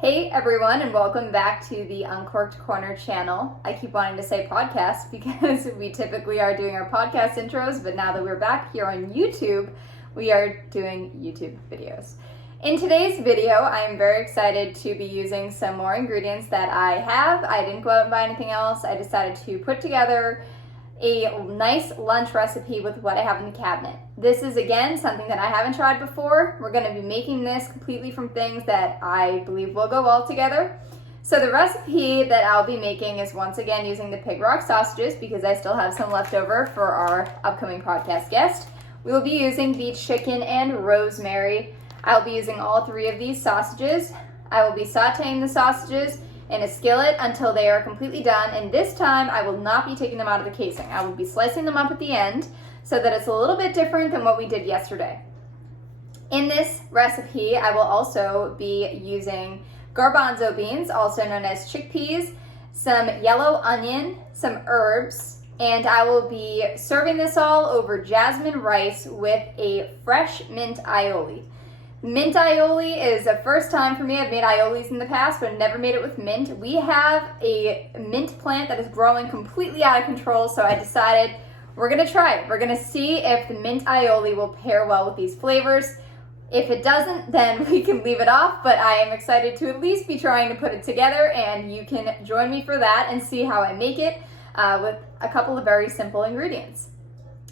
Hey everyone, and welcome back to the Uncorked Corner channel. I keep wanting to say podcast because we typically are doing our podcast intros, but now that we're back here on YouTube, we are doing YouTube videos. In today's video, I am very excited to be using some more ingredients that I have. I didn't go out and buy anything else. I decided to put together a nice lunch recipe with what I have in the cabinet. This is, again, something that I haven't tried before. We're going to be making this completely from things that I believe will go well together. So the recipe that I'll be making is once again using the pig rock sausages because I still have some left over for our upcoming podcast guest. We will be using the chicken and rosemary. I'll be using all three of these sausages. I will be sauteing the sausages in a skillet until they are completely done, and this time I will not be taking them out of the casing. I will be slicing them up at the end so that it's a little bit different than what we did yesterday. In this recipe, I will also be using garbanzo beans, also known as chickpeas, some yellow onion, some herbs, and I will be serving this all over jasmine rice with a fresh mint aioli. Mint aioli is a first time for me. I've made aiolis in the past, but I've never made it with mint. We have a mint plant that is growing completely out of control, so I decided we're gonna try it. We're gonna see if the mint aioli will pair well with these flavors. If it doesn't, then we can leave it off, but I am excited to at least be trying to put it together, and you can join me for that and see how I make it with a couple of very simple ingredients.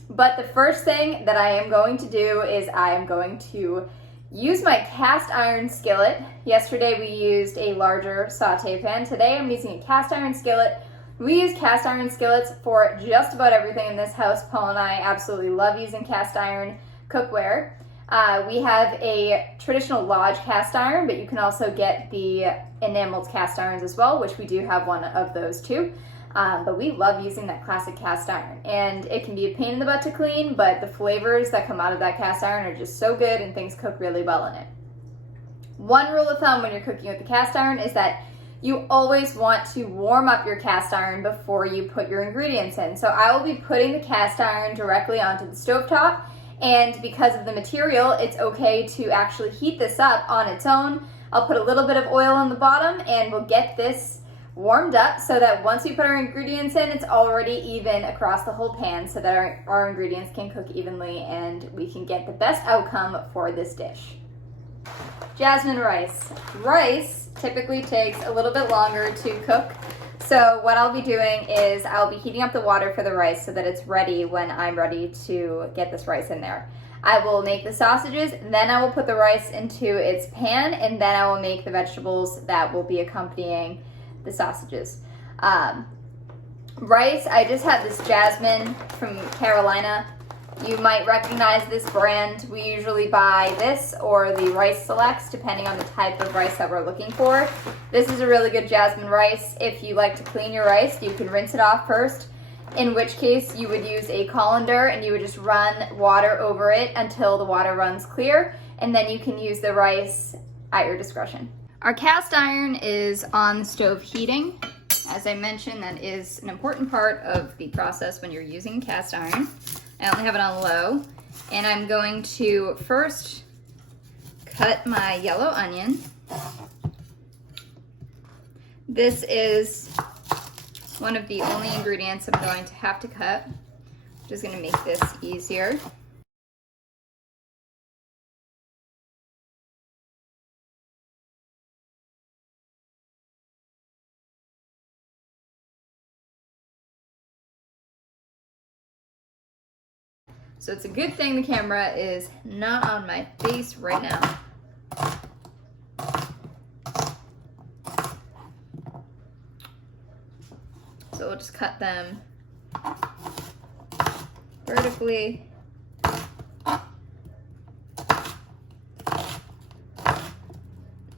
But the first thing that I am going to do is I am going to use my cast iron skillet. Yesterday we used a larger saute pan. Today I'm using a cast iron skillet. We use cast iron skillets for just about everything in this house. Paul and I absolutely love using cast iron cookware. We have a traditional lodge cast iron, but you can also get the enameled cast irons as well, which we do have one of those too. But we love using that classic cast iron, and it can be a pain in the butt to clean, but the flavors that come out of that cast iron are just so good and things cook really well in it. One rule of thumb when you're cooking with the cast iron is that you always want to warm up your cast iron before you put your ingredients in. So I will be putting the cast iron directly onto the stovetop, and because of the material, it's okay to actually heat this up on its own. I'll put a little bit of oil on the bottom and we'll get this warmed up so that once we put our ingredients in, it's already even across the whole pan so that our ingredients can cook evenly and we can get the best outcome for this dish. Jasmine rice. Rice typically takes a little bit longer to cook, so what I'll be doing is I'll be heating up the water for the rice so that it's ready when I'm ready to get this rice in there. I will make the sausages, then I will put the rice into its pan, and then I will make the vegetables that will be accompanying the sausages. Rice, I just have this Jasmine from Carolina. You might recognize this brand. We usually buy this or the rice selects depending on the type of rice that we're looking for. This is a really good Jasmine rice. If you like to clean your rice, you can rinse it off first, in which case you would use a colander and you would just run water over it until the water runs clear, and then you can use the rice at your discretion. Our cast iron is on the stove heating. As I mentioned, that is an important part of the process when you're using cast iron. I only have it on low, and I'm going to first cut my yellow onion. This is one of the only ingredients I'm going to have to cut, which is going to make this easier. So it's a good thing the camera is not on my face right now. So we'll just cut them vertically.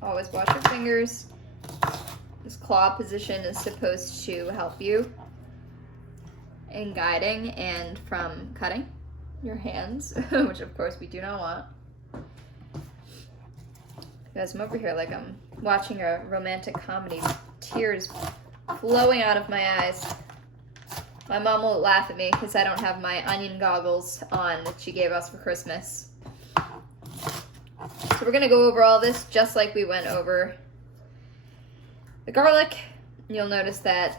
Always wash your fingers. This claw position is supposed to help you in guiding and from cutting your hands, which of course we do not want. Guys, I'm over here like I'm watching a romantic comedy, tears flowing out of my eyes. My mom will laugh at me because I don't have my onion goggles on that she gave us for Christmas. So we're gonna go over all this just like we went over The garlic, you'll notice that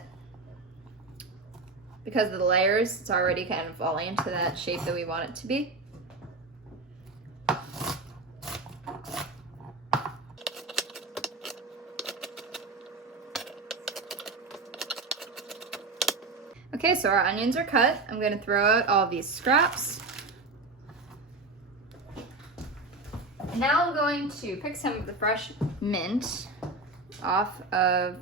because of the layers, it's already kind of falling into that shape that we want it to be. Okay, so our onions are cut. I'm gonna throw out all these scraps. And now I'm going to pick some of the fresh mint off of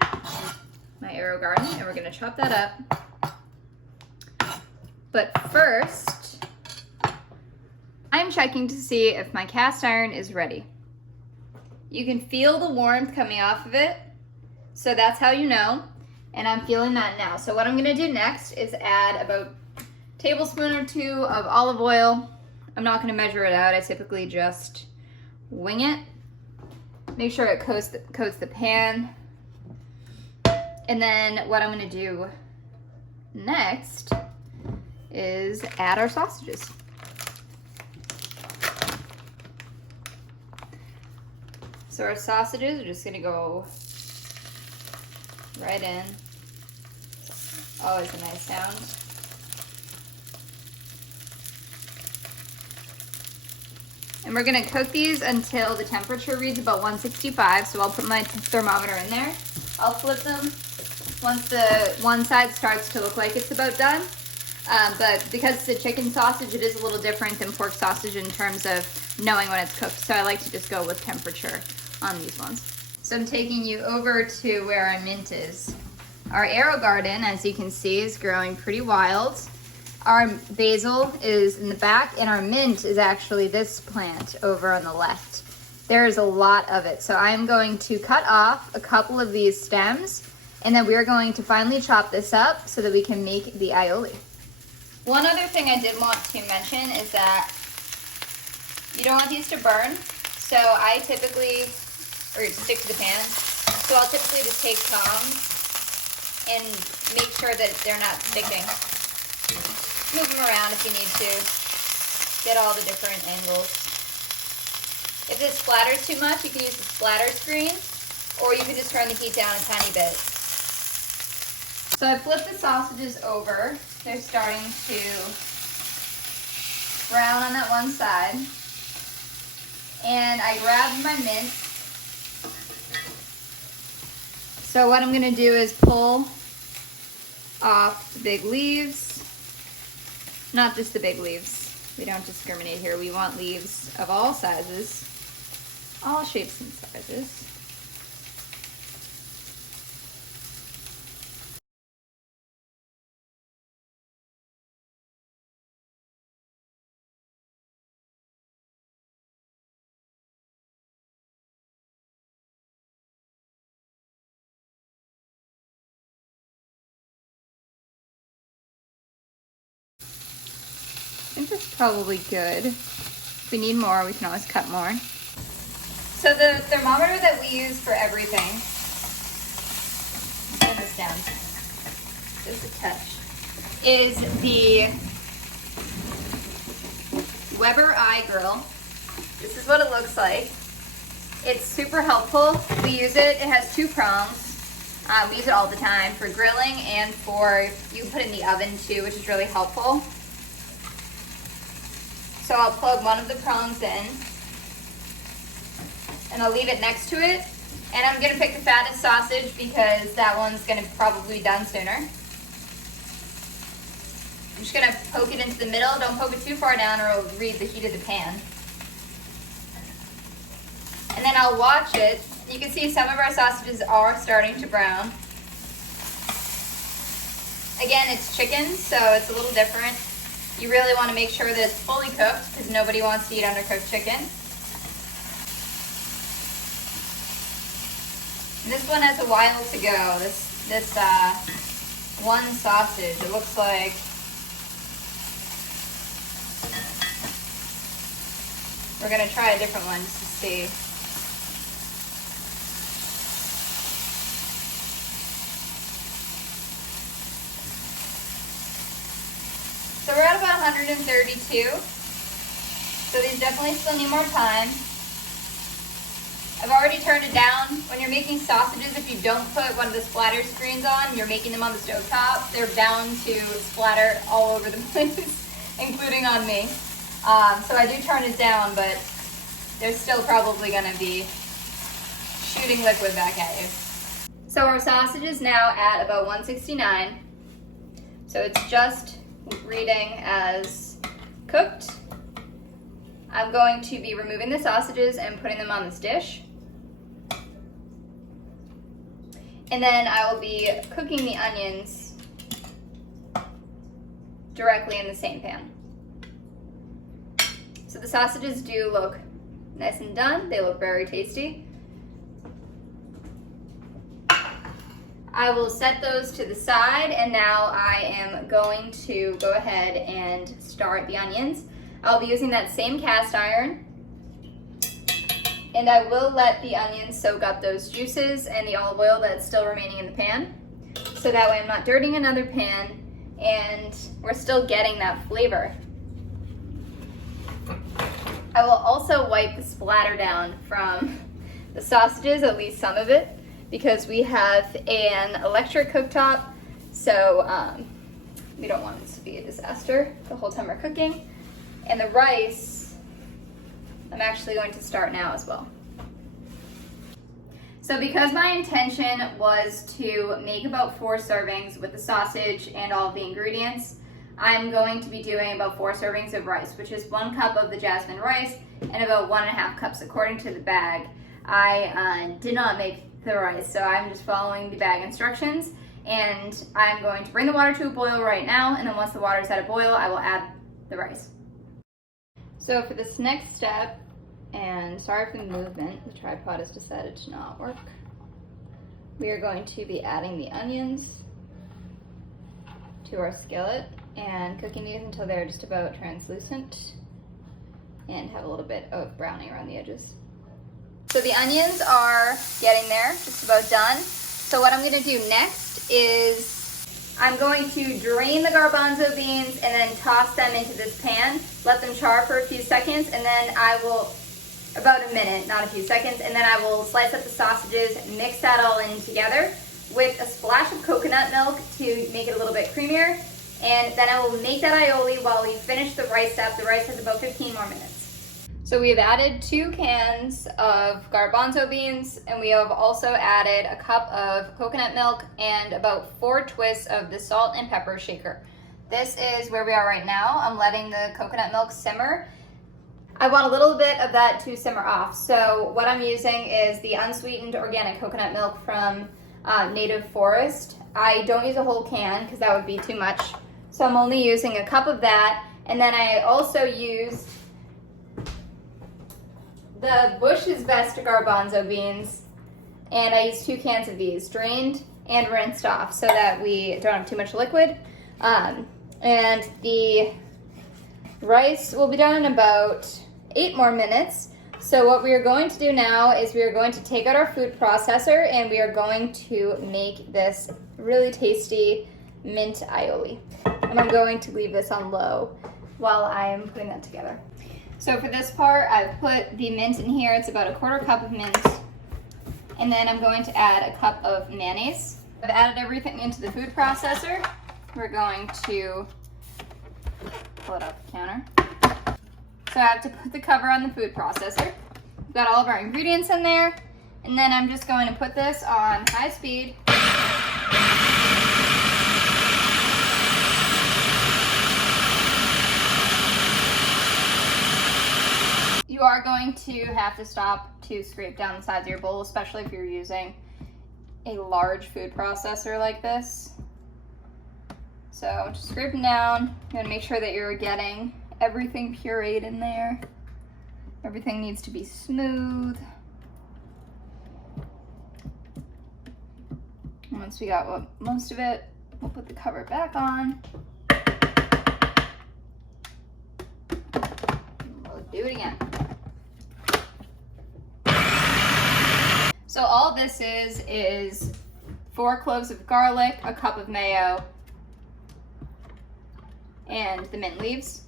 my AeroGarden, and we're gonna chop that up. But first, I'm checking to see if my cast iron is ready. You can feel the warmth coming off of it, so that's how you know, and I'm feeling that now. So what I'm gonna do next is add about a tablespoon or 2 of olive oil. I'm not gonna measure it out, I typically just wing it. Make sure it coats the pan. And then what I'm gonna do next is add our sausages. So our sausages are just gonna go right in. Always a nice sound. And we're gonna cook these until the temperature reads about 165, so I'll put my thermometer in there. I'll flip them once the one side starts to look like it's about done. But because it's a chicken sausage, it is a little different than pork sausage in terms of knowing when it's cooked. So I like to just go with temperature on these ones. So I'm taking you over to where our mint is. Our AeroGarden, as you can see, is growing pretty wild. Our basil is in the back, and our mint is actually this plant over on the left. There is a lot of it. So I'm going to cut off a couple of these stems, and then we're going to finally chop this up so that we can make the aioli. One other thing I did want to mention is that you don't want these to burn. So I typically, or stick to the pan. So I'll typically just take tongs and make sure that they're not sticking. Move them around if you need to. Get all the different angles. If it splatters too much, you can use the splatter screen, or you can just turn the heat down a tiny bit. So I flipped the sausages over. They're starting to brown on that one side. And I grabbed my mint. So what I'm gonna do is pull off the big leaves. Not just the big leaves. We don't discriminate here. We want leaves of all sizes, all shapes and sizes. I think that's probably good. If we need more, we can always cut more. So the thermometer that we use for everything, turn this down, just a touch, is the Weber iGrill. This is what it looks like. It's super helpful. We use it, it has 2 prongs. We use it all the time for grilling and for, you can put it in the oven too, which is really helpful. So I'll plug one of the prongs in, and I'll leave it next to it. And I'm gonna pick the fattest sausage because that one's gonna probably be done sooner. I'm just gonna poke it into the middle. Don't poke it too far down or it'll read the heat of the pan. And then I'll watch it. You can see some of our sausages are starting to brown. Again, it's chicken, so it's a little different. You really want to make sure that it's fully cooked because nobody wants to eat undercooked chicken. This one has a while to go. This one sausage, it looks like we're gonna try a different one just to see. So we're at about 132. So these definitely still need more time. I've already turned it down. When you're making making sausages, if you don't put one of the splatter screens on, you're making them on the stove top, they're bound to splatter all over the place, including on me. So I do turn it down, but they're still probably gonna be shooting liquid back at you. So our sausage is now at about 169. So it's just reading as cooked. I'm going to be removing the sausages and putting them on this dish. And then I will be cooking the onions directly in the same pan. So the sausages do look nice and done. They look very tasty. I will set those to the side, and now I am going to go ahead and start the onions. I'll be using that same cast iron, and I will let the onions soak up those juices and the olive oil that's still remaining in the pan, so that way I'm not dirtying another pan and we're still getting that flavor. I will also wipe the splatter down from the sausages, at least some of it, because we have an electric cooktop, so we don't want this to be a disaster the whole time we're cooking. And the rice, I'm actually going to start now as well. So because my intention was to make about 4 servings with the sausage and all of the ingredients, I'm going to be doing about 4 servings of rice, which is 1 cup of the jasmine rice and about 1.5 cups according to the bag. I did not make the rice, so I'm just following the bag instructions, and I'm going to bring the water to a boil right now, and then once the water is at a boil, I will add the rice. So for this next step, and sorry for the movement, the tripod has decided to not work, we are going to be adding the onions to our skillet and cooking these until they're just about translucent and have a little bit of browning around the edges. So the onions are getting there, just about done. So what I'm gonna do next is I'm going to drain the garbanzo beans and then toss them into this pan, let them char for a few seconds, and then I will, about a minute, not a few seconds, and then I will slice up the sausages, mix that all in together with a splash of coconut milk to make it a little bit creamier, and then I will make that aioli while we finish the rice up. The rice has about 15 more minutes. So we have added 2 cans of garbanzo beans, and we have also added a cup of coconut milk and about 4 twists of the salt and pepper shaker. This is where we are right now. I'm letting the coconut milk simmer. I want a little bit of that to simmer off. So what I'm using is the unsweetened organic coconut milk from Native Forest. I don't use a whole can because that would be too much. So I'm only using a cup of that. And then I also used the Bush's Best garbanzo beans, and I used 2 cans of these, drained and rinsed off so that we don't have too much liquid. And the rice will be done in about 8 more minutes. So what we are going to do now is we are going to take out our food processor and we are going to make this really tasty mint aioli. And I'm going to leave this on low while I am putting that together. So for this part, I've put the mint in here. It's about 1/4 cup of mint. And then I'm going to add a cup of mayonnaise. I've added everything into the food processor. We're going to pull it off the counter. So I have to put the cover on the food processor. We've got all of our ingredients in there. And then I'm just going to put this on high speed. You are going to have to stop to scrape down the sides of your bowl, especially if you're using a large food processor like this. So just scrape them down. You're gonna make sure that you're getting everything pureed in there. Everything needs to be smooth. And once we got most of it, we'll put the cover back on. We'll do it again. So all this is 4 cloves of garlic, a cup of mayo, and the mint leaves.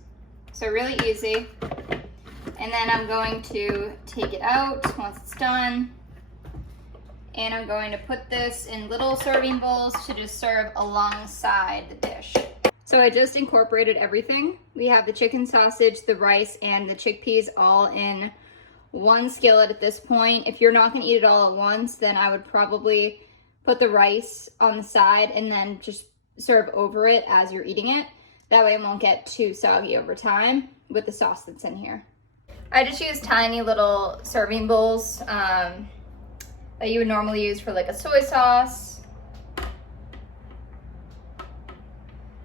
So really easy. And then I'm going to take it out once it's done. And I'm going to put this in little serving bowls to just serve alongside the dish. So I just incorporated everything. We have the chicken sausage, the rice, and the chickpeas all in one skillet at this point. If you're not gonna eat it all at once, then I would probably put the rice on the side and then just serve over it as you're eating it. That way it won't get too soggy over time with the sauce that's in here. I just use tiny little serving bowls that you would normally use for like a soy sauce.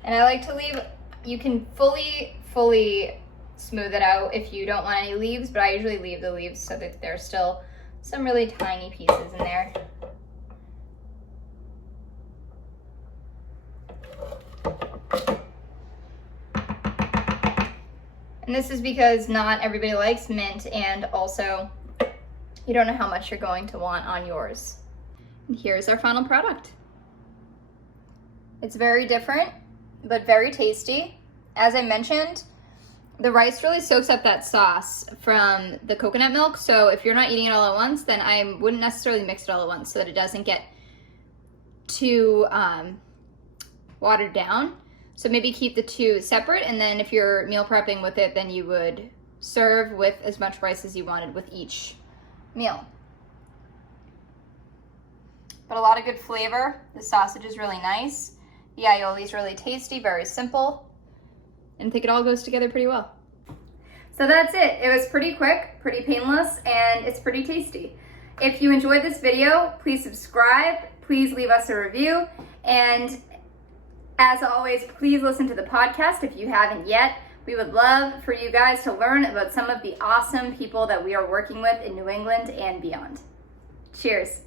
And I like to leave, you can fully smooth it out if you don't want any leaves, but I usually leave the leaves so that there's still some really tiny pieces in there. And this is because not everybody likes mint, and also you don't know how much you're going to want on yours. And here's our final product. It's very different, but very tasty. As I mentioned, the rice really soaks up that sauce from the coconut milk, so if you're not eating it all at once, then I wouldn't necessarily mix it all at once so that it doesn't get too watered down. So maybe keep the two separate, and then if you're meal prepping with it, then you would serve with as much rice as you wanted with each meal. But a lot of good flavor. The sausage is really nice. The aioli is really tasty, very simple. And I think it all goes together pretty well. So that's it. It was pretty quick, pretty painless, and it's pretty tasty. If you enjoyed this video, please subscribe, please leave us a review, and as always, please listen to the podcast if you haven't yet. We would love for you guys to learn about some of the awesome people that we are working with in New England and beyond. Cheers.